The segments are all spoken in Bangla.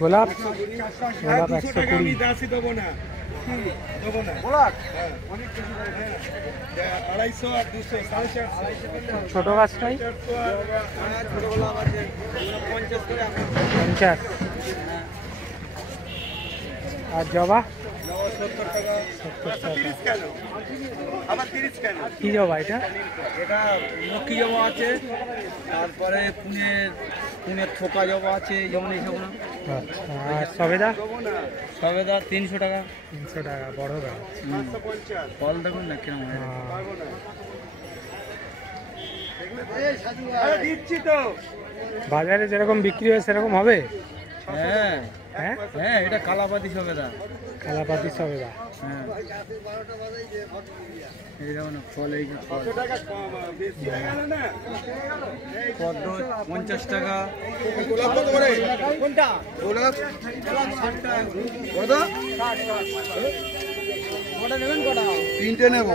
গোলাপ গোলাপ 120। ছোট গাছটাই 50। আর জবা 70 টাকা। কি জবা এটা? এটা লক্ষ্মী জবা আছে, তারপরে পুনের থোকা জবা আছে, যেমন এইসব না। আচ্ছা, আর সবেদা? সবেদা 300 টাকা। 300 টাকা, বড় গাছ। ফল দেখুন না কিরকম হয়। বাজারে যেরকম বিক্রি হয় সেরকম হবে? হ্যাঁ হ্যাঁ হ্যাঁ, এটা কালাপাতি সবেদা। কালাপাতি সবেদা। হ্যাঁ, এই দেখুন ফল, এই ফল পদ্ম 50 টাকা। গোলাপ কত করে? কোনটা গোলাপ? 60 টাকা। কত? কটা নেবেন? কটা? 3টে নেব।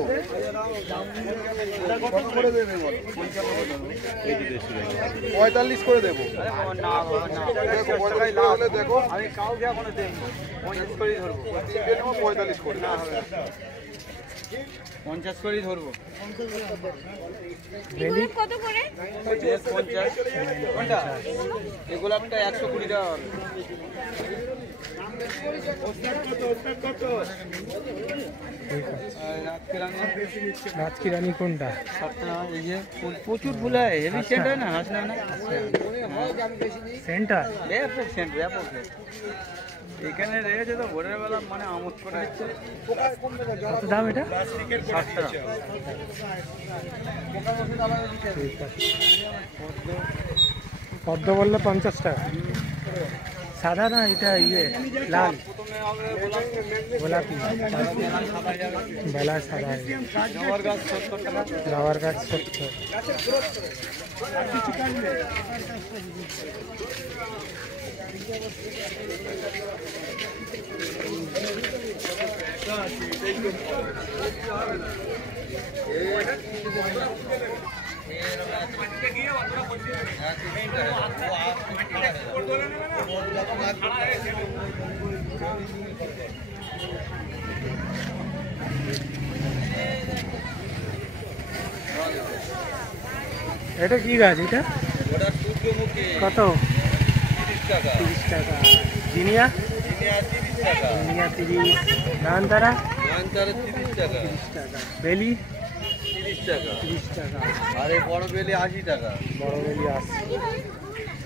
কত করে দেবেন? 45 করে দেবো। দেখো 45 হলে দেখো, আমি কাউকে এখনো দেবো 50 করেই ধরবো। 3টে নেব 45 করে। না হবে 50 করেই ধরবো। বেলি কত করে? 50। কোনটা? এই গোলাপটা 120 টাকা হবে। ঠিক আছে। রাজকিরানি রাজকিরানি কোনটা? 60 টাকা। এই যে প্রচুর ফুল হয়, হেভি সেন্ট হয় না, হাস না না সেন্টার ব্যাপক সেন্ট, ব্যাপক সেন্ট। এখানে রেখেছে তো ভোরের বেলা, মানে আমোদ করে দিচ্ছে। কত দাম এটা? 60 টাকা। ঠিক আছে। পদ্ম বললে 50 টাকা। সাদা না এটা ইয়ে লাল? গোলাপি বেলা সাদা। জবার গাছ 70 টাকা। জবার গাছ 70। এটা কি গাছ এটা? ওটা সূর্যমুখী। কত? 30 টাকা। 30 টাকা। জিনিয়া? জিনিয়া 30 টাকা। জিনিয়া 30। নয়নতারা? নয়নতারা 30 টাকা। 30 টাকা। বেলি? 30 টাকা। 30 টাকা। আর এই বড় বেলি 80 টাকা। বড় বেলি 80।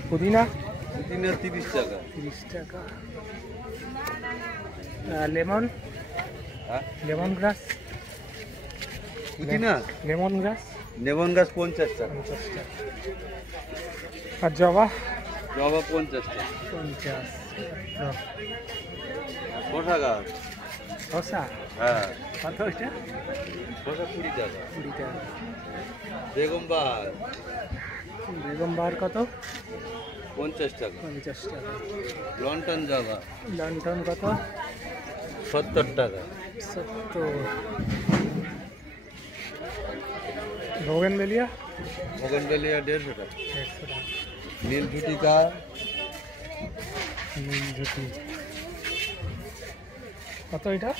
পুদিনা? পুদিনা 30 টাকা। 30 টাকা। লেমন? হ্যাঁ, লেমন গ্রাস? পুদিনা লেমন গ্রাস নেবন গাছ 50 টাকা। 50 টাকা। আর জবা? জবা 50 টাকা। 50। শসা গাছ? শসা? হ্যাঁ, কত এটা? শসা 20 টাকা। 20 টাকা। বেগম বাহার বেগম বাহার কত? 50 টাকা। 50 টাকা। লন্ঠন জবা লন্ঠন কত? 70 টাকা। 70। बोगनवेलिया? बोगनवेलिया 150 टाका। 150 টাকা। নীল ঝুটিকা? নীল ঝুটি কত এটা?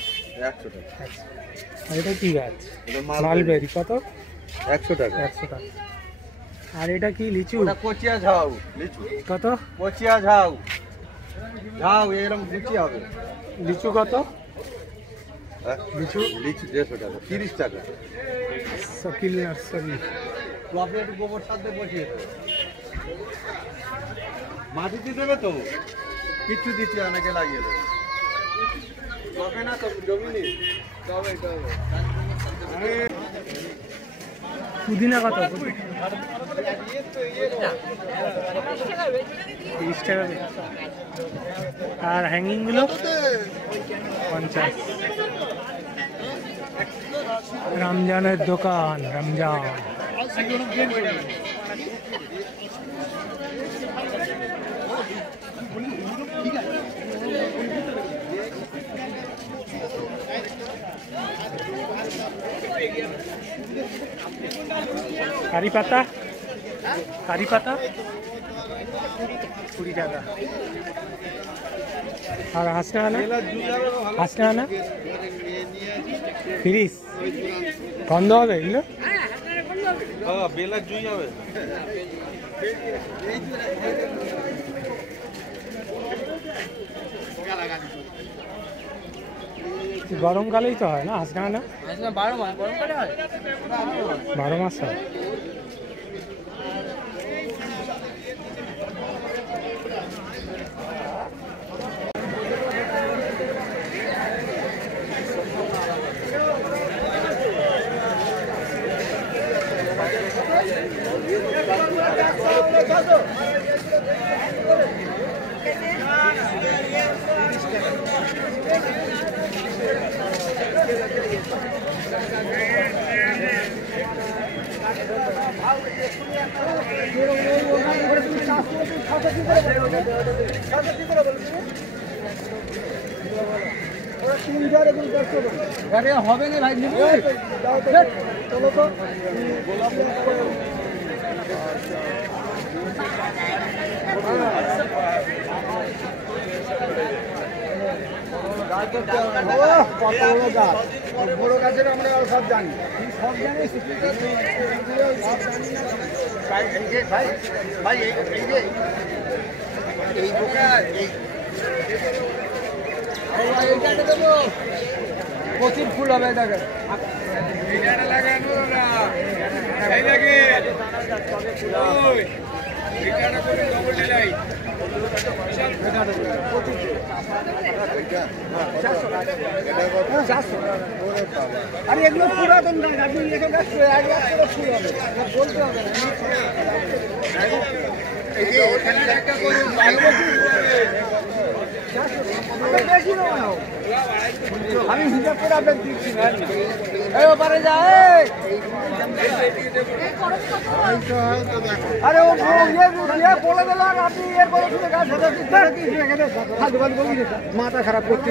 100 টাকা। আর এটা কি গাছ? এটা মালবেরি কত? 100 টাকা। 100 টাকা। আর এটা কি লিচু? ওটা কচিয়া ঝাউ লিচু। কত? কচিয়া ঝাউ। ঝাউ এরকম লিচি হবে। লিচু কত? লিচু লিচু 150 টাকা। 30 টাকা। শকিল নার্সারি। আপনি একটু গোবর সার দিয়ে বসিয়ে মাটি দিয়ে দেবে তো, কিচ্ছু দিচ্ছি অনেকে লাগিয়ে দেবে। হবে না তো জমি তবে পুদিনা কত? 30 টাকা। আর হ্যাঙ্গিং গুলো 50। রমজানের দোকান, রমজান। কারি পাতা? কারি পাতা 20 টাকা। আর হাঁসটা না, বেলার জুই যাবে ভালো। হাঁসটা না 30 গন্ধ হবে এগুলো। হ্যাঁ বেলার জুই যাবে। গরমকালেই তো হয় না হাঁসটা না? 12 মাস হয়। হবে না ভাই, চলো তো। কত বড় গাছ, বড় গাছের আমরা সব জানি, সব জানি। ভাই এই পোকা এইটাতে দেবো, প্রচুর ফুল হবে। দেখে আরে এগুলো পুরাতন গাছ, আপনি এসব গাছ ফুল হবে, বলতে হবে না। আমি হিসাব করে আপনার দিচ্ছি না। ওপারে যায় আরে ও বলে দিল, আর আপনি এর করে মাথা খারাপ করতে